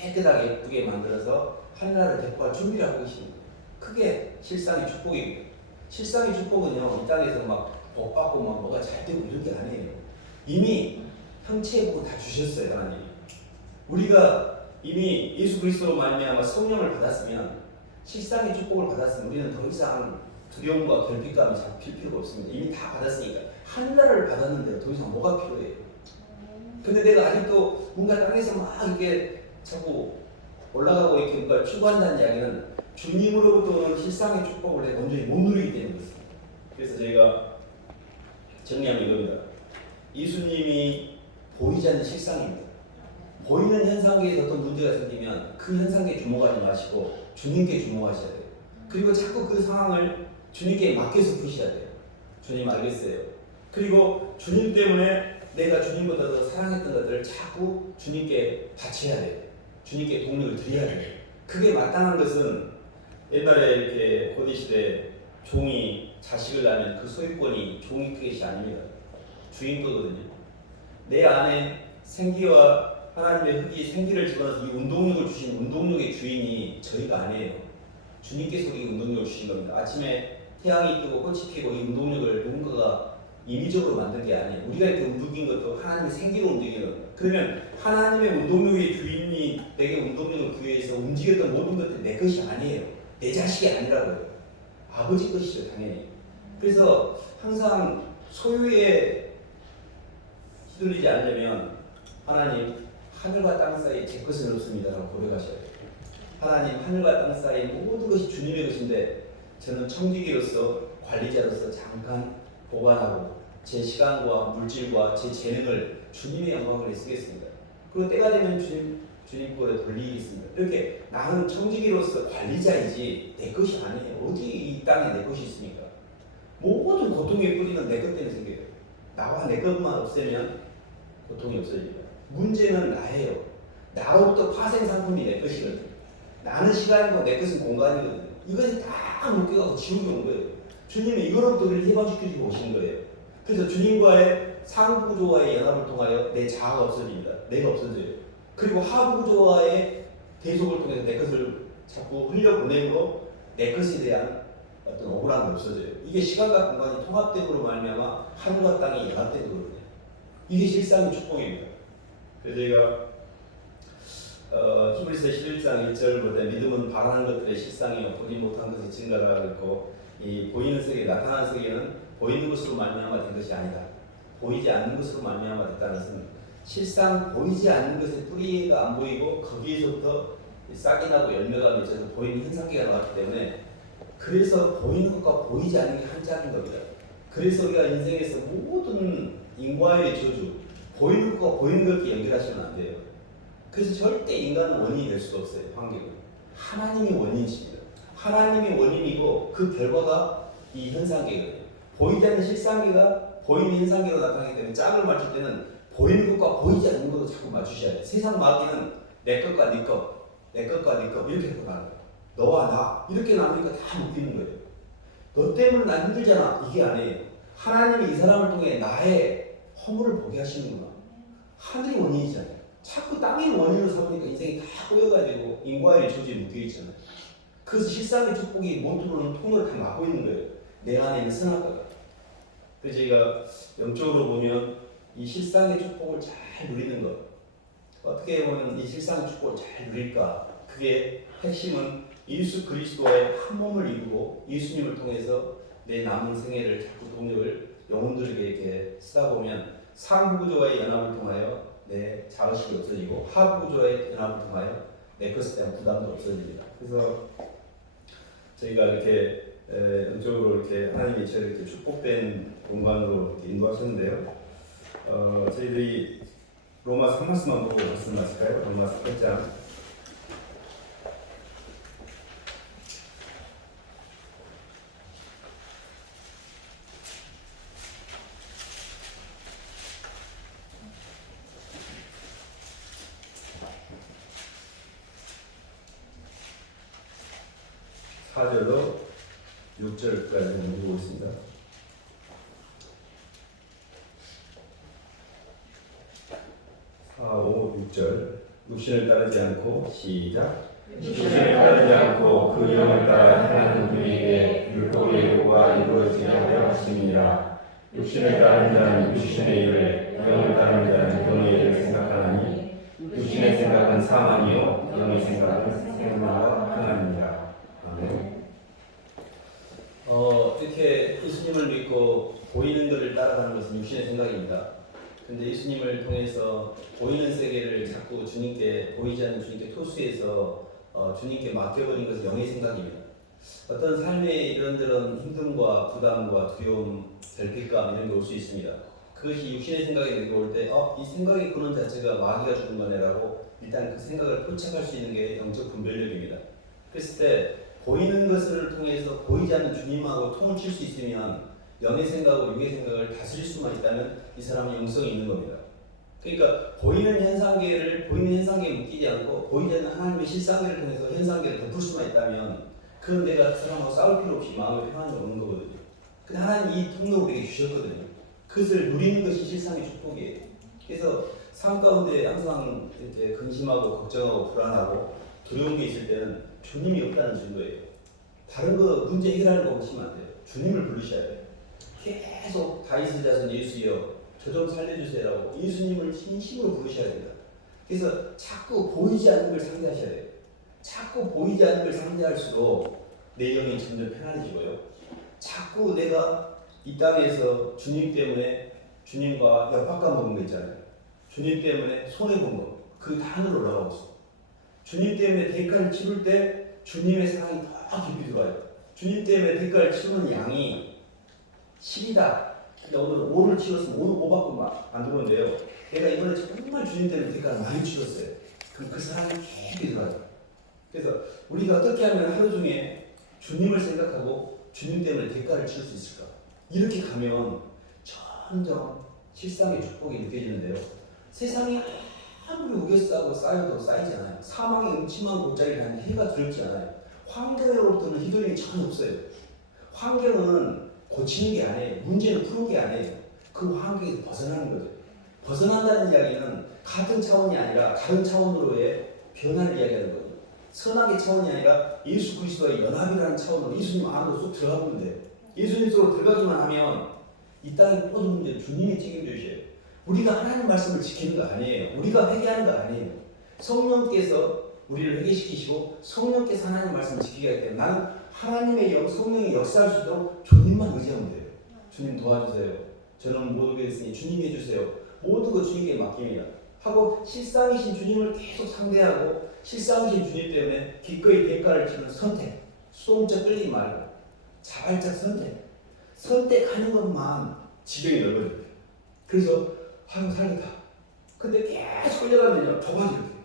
깨끗하게 예쁘게 만들어서 하늘나라를 데리고 갈 준비를 하고 계시는 거예요. 그게 실상의 축복입니다. 실상의 축복은요, 이 땅에서 막 복 받고 막 뭐가 잘 되고 이런 게 아니에요. 이미 형체의 복을 다 주셨어요, 하나님. 우리가 이미 예수 그리스도로 말미암아 성령을 받았으면, 실상의 축복을 받았으면 우리는 더 이상 두려움과 결핍감이 잡힐 필요가 없습니다. 이미 다 받았으니까. 하늘나라를 받았는데 더 이상 뭐가 필요해요? 근데 내가 아직도 뭔가 땅에서 막 이렇게 자꾸 올라가고 이렇게 뭔가 추구한다는 이야기는 주님으로부터 오는 실상의 축복을 내가 온전히 못 누리기 때문이었습니다. 그래서 저희가 정리하면 이겁니다. 예수님이 보이지 않는 실상입니다. 보이는 현상계에서 어떤 문제가 생기면 그 현상계에 주목하지 마시고 주님께 주목하셔야 돼요. 그리고 자꾸 그 상황을 주님께 맡겨서 푸셔야 돼요. 주님 알겠어요. 그리고 주님 때문에 내가 주님보다 더 사랑했던 것들을 자꾸 주님께 바쳐야 돼요. 주님께 동력을 드려야 돼요. 그게 마땅한 것은 옛날에 이렇게 고대시대 종이 자식을 낳으면 그 소유권이 종이 것이 아닙니다. 주인 거거든요. 내 안에 생기와 하나님의 흙이 생기를 집어넣어서 이 운동력을 주신 운동력의 주인이 저희가 아니에요. 주님께서 우리에게 운동력을 주신 겁니다. 아침에 태양이 뜨고 꽃이 피고 이 운동력을 누군가가 임의적으로 만든 게 아니에요. 우리가 이렇게 움직인 것도 하나님의 생기로 움직이는 겁니다. 그러면 하나님의 운동력의 주인이 내게 운동력을 부여해서 움직였던 모든 것들이 내 것이 아니에요. 내 자식이 아니라고요. 아버지 것이죠, 당연히. 그래서 항상 소유에 휘둘리지 않으려면 하나님, 하늘과 땅 사이에 제 것은 없습니다라고 고백하셔야 돼요. 하나님, 하늘과 땅 사이에 모든 것이 주님의 것인데 저는 청지기로서, 관리자로서 잠깐 보관하고 제 시간과 물질과 제 재능을 주님의 영광을 위해 쓰겠습니다. 그리고 때가 되면 주님 거에 돌리겠습니다. 이렇게 나는 청지기로서 관리자이지 내 것이 아니에요. 어디 이 땅에 내 것이 있습니까? 모든 고통의 뿌리는 내 것 때문에 생겨요. 나와 내 것만 없애면 고통이 없어집니다. 문제는 나예요. 나로부터 파생 상품이 내 것이거든요. 나는 시간이고 내 것은 공간이거든요. 이것이 다 묶여가고 지옥에 온 거예요. 주님이 이거로부터 우리를 해방시키고 오신 거예요. 그래서 주님과의 상부구조와의 연합을 통하여 내 자아가 없어집니다. 내가 없어져요. 그리고 하부구조와의 대속을 통해서 내 것을 자꾸 흘려보내므로 내 것에 대한 어떤 억울함이 없어져요. 이게 시간과 공간이 통합됨으로 말미암아 하늘과 땅이 연합되는 거거든요. 이게 실상의 축복입니다. 그래서 저희가 히브리서 11장 1절 볼 때 믿음은 바라는 것들의 실상이요 보지 못한 것의 증거라고 했고, 이 보이는 세계, 나타나는 세계는 보이는 것으로 말미암아 된 것이 아니다. 보이지 않는 것으로 말미암아 됐다는 것은 실상 보이지 않는 것의 뿌리가 안 보이고 거기에서부터 싹이 나고 열매가 맺혀서 보이는 현상계가 나왔기 때문에, 그래서 보이는 것과 보이지 않는 게 한 짝인 겁니다. 그래서 우리가 인생에서 모든 인과의 저주, 보이는 것과 보이는 것과 연결하시면 안 돼요. 그래서 절대 인간은 원인이 될 수가 없어요. 환경은 하나님이 원인이십니다. 하나님이 원인이고 그 결과가 이 현상계거든요. 보이지 않는 실상계가 보이는 현상계로 나타나기 때문에 짝을 맞출 때는 보이는 것과 보이지 않는 것도 자꾸 맞추셔야 돼요. 세상 마귀는 내 것과 네 것, 내 것과 네 것 이렇게 해서 나눠요. 너와 나 이렇게 나누니까 다 묶이는 거예요. 너 때문에 난 힘들잖아. 이게 아니에요. 하나님이 이 사람을 통해 나의 허물을 보게 하시는구나. 하늘이 원인이잖아요. 자꾸 땅이 원인으로 삼으니까 인생이 다 꼬여가지고 인과의 조지에 묶여있잖아요. 그래서 실상의 축복이 못 들어오는 통로를 다 막고 있는 거예요. 내 안에 있는 선악과가. 그래서 저희가 영적으로 보면 이 실상의 축복을 잘 누리는 것, 어떻게 보면 이 실상의 축복을 잘 누릴까, 그게 핵심은 예수 그리스도의 한 몸을 이루고 예수님을 통해서 내 남은 생애를 자꾸 동력을 영혼들에게 이렇게 쓰다 보면 상부구조와의 연합을 통하여 내 자의식이 없어지고 하부구조와의 연합을 통하여 내 것에 대한 부담도 없어집니다. 그래서 저희가 이렇게 영적으로 이렇게 하나님이 저를 이렇게 축복된 공간으로 이렇게 인도하셨는데요. 저희들이 로마서 한 말씀만 보고 말씀하실까요? 로마서 8장 4절로 6절까지 읽어보겠습니다. 5, 6절 육신을 따르지 않고 시작 육신을 따르지 않고 그 영을 따라 행하는 우리에게 율법의 요구가 이루어지게 하려 하심이니라. 육신을 따르는 자는 육신의 일을, 영을 따르는 자는 영의 일을 생각하나니 육신의 생각은 사망이요 영의 생각은 생명과 평안이니라. 아멘. 이렇게 예수님을 믿고 보이는 것을 따라가는 것은 육신의 생각입니다. 근데 예수님을 통해서 보이는 세계를 자꾸 주님께, 보이지 않는 주님께 토수해서 주님께 맡겨버린 것은 영의 생각입니다. 어떤 삶의 이런저런 힘듦과 부담과 두려움, 결핍감 이런 게 올 수 있습니다. 그것이 육신의 생각이 내게 올 때, 이 생각의 근원 자체가 마귀가 주는 거네라고 일단 그 생각을 포착할 수 있는 게 영적 분별력입니다. 그랬을 때 보이는 것을 통해서 보이지 않는 주님하고 통을 칠 수 있으면 영의 생각과 육의 생각을 다스릴 수만 있다면 이 사람은 영성이 있는 겁니다. 그러니까 보이는 현상계에 묶이지 않고 보이지 않는 하나님의 실상계를 통해서 현상계를 덮을 수만 있다면 그건 내가 그 사람하고 싸울 필요 없이 마음의 평안이 오는 거거든요. 근데 하나님 이 통로를 우리에게 주셨거든요. 그것을 누리는 것이 실상의 축복이에요. 그래서 삶 가운데 항상 이렇게 근심하고 걱정하고 불안하고 두려운 게 있을 때는 주님이 없다는 증거예요. 다른 거 문제 해결하는 거 보시면 안 돼요. 주님을 부르셔야 돼요. 계속 다윗의 자손 예수여 저 좀 살려주세요라고 예수님을 진심으로 부르셔야 됩니다. 그래서 자꾸 보이지 않는 걸 상대하셔야 돼요. 자꾸 보이지 않는 걸 상대할수록 내 영이 점점 편안해지고요. 자꾸 내가 이 땅에서 주님 때문에 주님과 협박감 먹은 거 있잖아요. 주님 때문에 손해본 거 그 다 하늘로 올라가고 있어. 주님 때문에 대가를 치를 때 주님의 사랑이 더 깊이 들어와요. 주님 때문에 대가를 치르는 양이 10이다. 그러니까 오늘 5를 치렀으면 5밖에 안 들어오는데요. 내가 이번에 정말 주님 때문에 대가를 많이 치렀어요. 그럼 그 사랑이 깊이 들어와요. 그래서 우리가 어떻게 하면 하루 중에 주님을 생각하고 주님 때문에 대가를 치를 수 있을까? 이렇게 가면 점점 실상의 축복이 느껴지는데요. 세상이 아무리 우겨싸고 쌓여도 쌓이지 않아요. 사망의 음침한 골짜기를 가는 해가 두렵지 않아요. 환경으로부터는 휘둘림이 전혀 없어요. 환경은 고치는 게 아니에요. 문제는 푸는 게 아니에요. 그 환경에서 벗어나는 거죠. 벗어난다는 이야기는 같은 차원이 아니라 다른 차원으로의 변화를 이야기하는 거예요. 선악의 차원이 아니라 예수 그리스도의 연합이라는 차원으로 예수님 안으로 쏙 들어가 보면 돼요. 예수님 속으로 들어가기만 하면 이 땅의 모든 문제를 주님이 책임져 주셔요. 우리가 하나님 말씀을 지키는 거 아니에요. 우리가 회개하는 거 아니에요. 성령께서 우리를 회개시키시고 성령께서 하나님 말씀을 지키게 할 때 나는 하나님의 성령이 역사할 수 있도록 주님만 의지하면 돼요. 주님 도와주세요. 저는 못 오겠으니 주님이 해주세요. 모든 거 주님께 맡깁니다. 하고 실상이신 주님을 계속 상대하고 실상이신 주님 때문에 기꺼이 대가를 치는 선택. 수동적 끌리지 말고 자발적 선택하는 것만 지경이 넓어져요. 그래서 살겠다. 근데 계속 끌려가면요 좁아져요.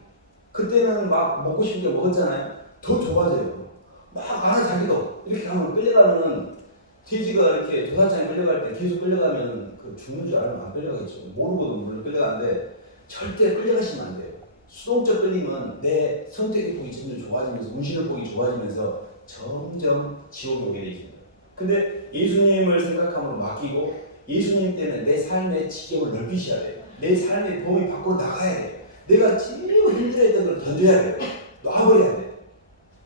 그때는 막 먹고 싶은 게 먹었잖아요. 더 좁아져요. 막 안에 자기도 이렇게 가면 끌려가면 돼지가 이렇게 도사장에 끌려갈 때 계속 끌려가면 그 죽는 줄 알면 안 끌려가겠죠. 모르고도 물론 끌려가는데 절대 끌려가시면 안 돼요. 수동적 끌림은 내 선택의 폭이 점점 좋아지면서 운신의 폭이 좋아지면서 점점 지옥에 오게 되십니다. 근데 예수님을 생각함으로 맡기고 예수님 때문에 내 삶의 지경을 넓히셔야 돼요. 내 삶의 범위 밖으로 나가야 돼요. 내가 제일 힘들어했던 걸 던져야 돼요. 놔버려야 돼요.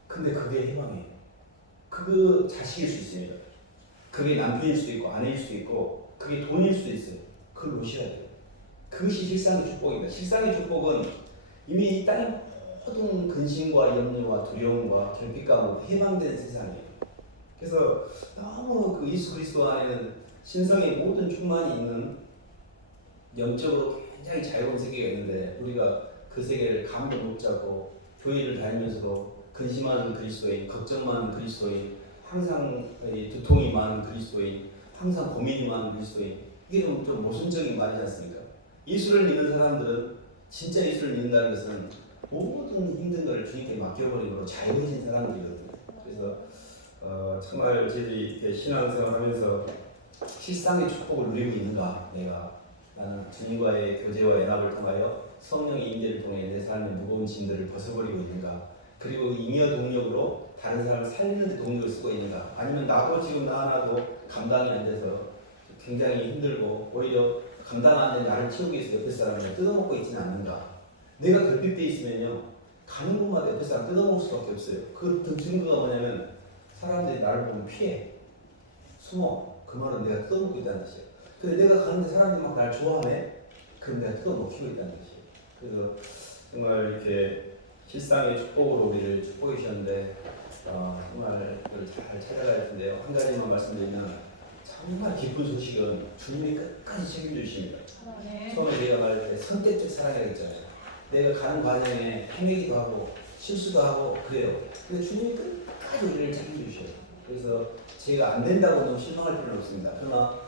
근데 그게 희망이에요. 그거 자식일 수 있습니다. 그게 남편일 수도 있고 아내일 수도 있고 그게 돈일 수도 있어요. 그걸 놓으셔야 돼요. 그것이 실상의 축복입니다. 실상의 축복은 이미 이 땅의 모든 근심과 염려와 두려움과 결핍감으로 해방된 세상이에요. 그래서 너무 그 예수 그리스도 안에는 신성의 모든 충만이 있는 영적으로 굉장히 자유로운 세계가 있는데 우리가 그 세계를 감도 못 잡고 교회를 다니면서도 근심하는 그리스도인, 걱정 많은 그리스도인, 항상 두통이 많은 그리스도인, 항상 고민이 많은 그리스도인, 이게 좀 모순적인 말이지 않습니까? 예수를 믿는 사람들은 진짜 예수를 믿는다는 것은 모든 힘든 걸 주님께 맡겨버리고 자유해진 사람들이거든요. 그래서 정말 저희 이렇게 신앙생활하면서 실상의 축복을 누리고 있는가? 나는 주님과의 교제와 연합을 통하여 성령의 임재를 통해 내 삶의 무거운 짐들을 벗어버리고 있는가? 그리고 잉여 동력으로 다른 사람을 살리는 데 동력을 쓰고 있는가? 아니면 나도 지금 나 하나도 감당이 안 돼서 굉장히 힘들고 오히려 감당 안 되는 나를 채우기 위해서 옆에 사람을 뜯어먹고 있지는 않는가. 내가 결핍돼 있으면요, 가는 곳마다 옆에 사람 뜯어먹을 수밖에 없어요. 그 증거가 뭐냐면 사람들이 나를 보면 피해, 숨어. 그 말은 내가 뜯어먹고 있다는 뜻이에요. 근데 내가 가는데 사람들이 막 날 좋아하네? 그럼 내가 뜯어먹히고 있다는 뜻이에요. 그래서 정말 이렇게 실상의 축복으로 우리를 축복해 주셨는데 정말 그걸 잘 찾아가야 할 텐데요. 한 가지만 말씀드리면 정말 기쁜 소식은 주님이 끝까지 책임져주십니다. 처음에 내가 말할 때 선택적 사랑이라고 했잖아요. 내가 가는 과정에 헤매기도 하고 실수도 하고 그래요. 근데 주님이 끝까지 우리를 책임져주셔요. 그래서 제가 안 된다고 너무 실망할 필요는 없습니다. 그러나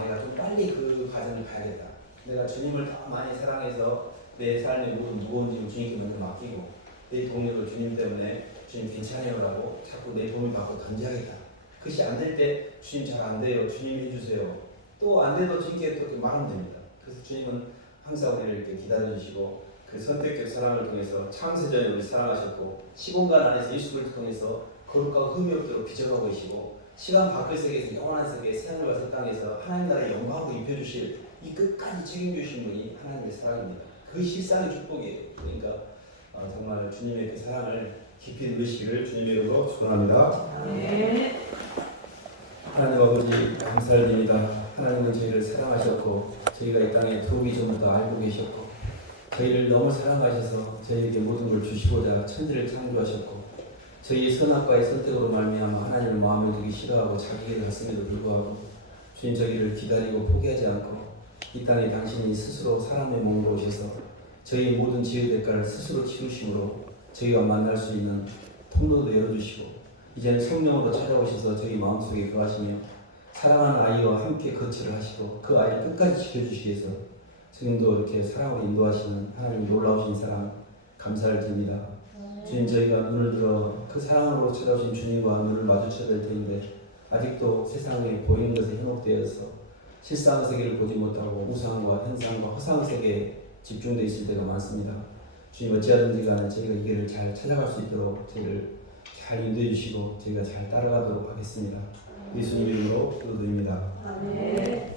내가 좀 빨리 그 과정을 가야겠다. 내가 주님을 더 많이 사랑해서 내 삶의 모든 무거운 짐을 주님께 먼저 맡기고 내 동료를 주님 때문에 주님 괜찮아요라고 자꾸 내 도움을 받고 던져야겠다. 그것이 안 될 때 주님 잘 안 돼요. 주님 해주세요. 또 안 돼도 주님께 또 말하면 됩니다. 그래서 주님은 항상 우리를 이렇게 기다려주시고 그 선택적 사랑을 통해서 창세전에 우리 사랑하셨고 시공간 안에서 예수를 통해서 거룩하고 흠이 없도록 빚어가고 계시고 시간 밖의 세계에서 영원한 세계에 새하늘과 새 땅에서 하나님 나라의 영광으로 입혀주실 이 끝까지 책임주신 분이 하나님의 사랑입니다. 그 실상의 축복이에요. 그러니까 정말 주님의 그 사랑을 깊이 누리시기를 주님의 이름으로 축원합니다. 네. 하나님 아버지 감사드립니다. 하나님은 저희를 사랑하셨고 저희가 이 땅에 들어오기 전부터 알고 계셨고 저희를 너무 사랑하셔서 저희에게 모든 걸 주시고자 천지를 창조하셨고 저희의 선악과의 선택으로 말미암아 하나님을 마음에 두기 싫어하고 자기 길을 갔음에도 불구하고 주님 저희를 기다리고 포기하지 않고 이 땅에 당신이 스스로 사람의 몸으로 오셔서 저희의 모든 지의 대가를 스스로 치르심으로 저희와 만날 수 있는 통로도 열어주시고 이제는 성령으로 찾아오셔서 저희 마음속에 거하시며 사랑하는 아이와 함께 거처를 하시고 그 아이를 끝까지 지켜주시기 위해서 지금도 이렇게 사랑으로 인도하시는 하나님 놀라우신 사랑 감사를 드립니다. 주님 저희가 눈을 들어 그 사랑으로 찾아오신 주님과 눈을 마주쳐야 될 텐데 아직도 세상에 보이는 것에 현혹되어서 실상의 세계를 보지 못하고 우상과 현상과 허상의 세계에 집중되어 있을 때가 많습니다. 주님 어찌하든지 간에 저희가 이 길을 잘 찾아갈 수 있도록 저희를 잘 인도해 주시고 저희가 잘 따라가도록 하겠습니다. 예수님 이름으로 기도드립니다. 네.